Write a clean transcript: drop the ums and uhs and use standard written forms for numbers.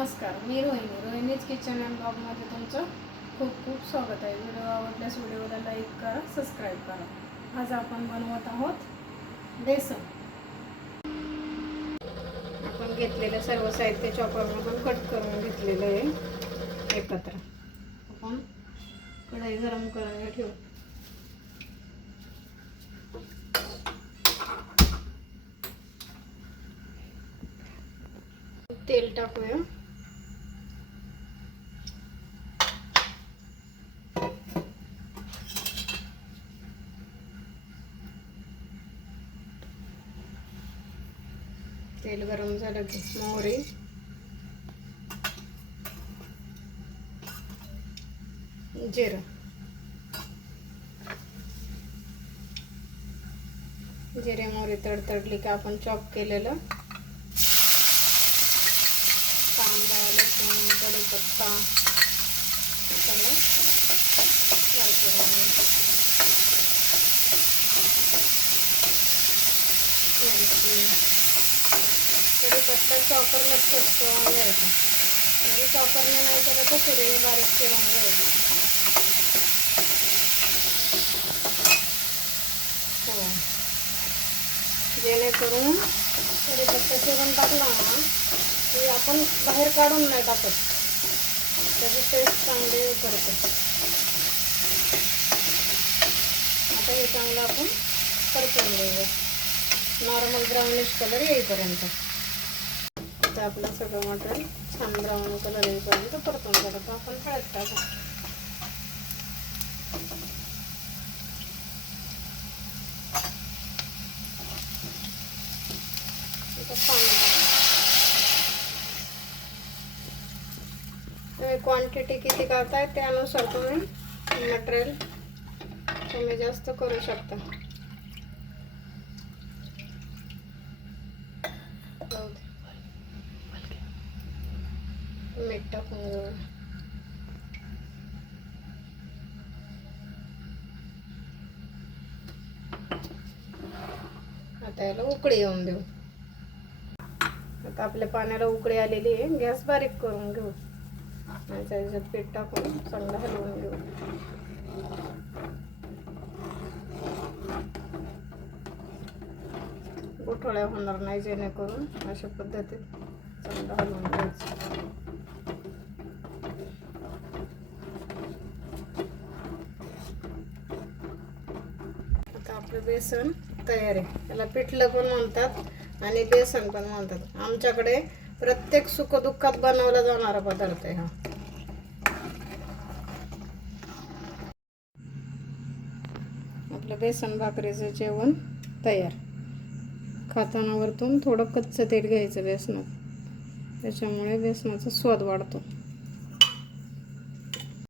नमस्कार, मी Rohini's kitchen and ब्लॉगमध्ये तुमचं खूप खूप स्वागत आहे. व्हिडिओ आवडल्यास व्हिडिओला लाईक करा, सबस्क्राईब करा. आज आपण बनवत आहोत बेसन. आपण घेतलेलं सर्व साहित्य चॉपरमधून कट करून घेतलेलं आहे एकत्र. आपण कढई गरम करायला ठेवू. तेल टाकूया. तेल गरम झालं की मोहरी, जिरं, जिरे मोहरी तडतडली की आपण चॉप केलेलं कांदा, लसूण, कढीपत्ता हे सगळं फ्राय करून कढीपत्ता चॉपरलाच कट करून घ्यायचा. म्हणजे चॉपरने नाही करत सुरीने बारीक चिरून घ्यायचा. हो, जेणेकरून कढीपत्ता चिरून टाकला ना की आपण बाहेर काढून नाही टाकत, त्याची टेस्ट चांगली करते. आता हे चांगलं आपण परतून घेऊया नॉर्मल ब्राउनिश कलर येईपर्यंत. आता आपलं सगळं मटेरियल छान ब्राऊन कलर येईपर्यंत परतून घ्यायचं. आपण हळद टाकू. तुम्ही क्वांटिटी किती करताय त्यानुसार तुम्ही मटेरियल कमी जास्त करू शकता. मीठ टाकून घेऊ. आता याला उकळी येऊन देऊ. आता आपल्या पाण्याला उकळी आलेली आहे. गॅस बारीक करून घेऊ. त्याच्यात पीठ टाकून चांगलं हलवून घेऊ. गुठळ्या होणार नाही, जेणेकरून अशा पद्धतीत चांगलं हलवून घ्यायचं. आता आपलं बेसन तयार आहे. त्याला पिठलं पण म्हणतात आणि बेसन पण म्हणतात. आमच्याकडे प्रत्येक सुखदुःखात बनवला जाणारा पदार्थ आहे हा. आपलं बेसन भाकरीचं जेवण तयार. खाताना वरतून थोडं कच्चं तेल घ्यायचं बेसनात, त्याच्यामुळे बेसनाचा स्वाद वाढतो.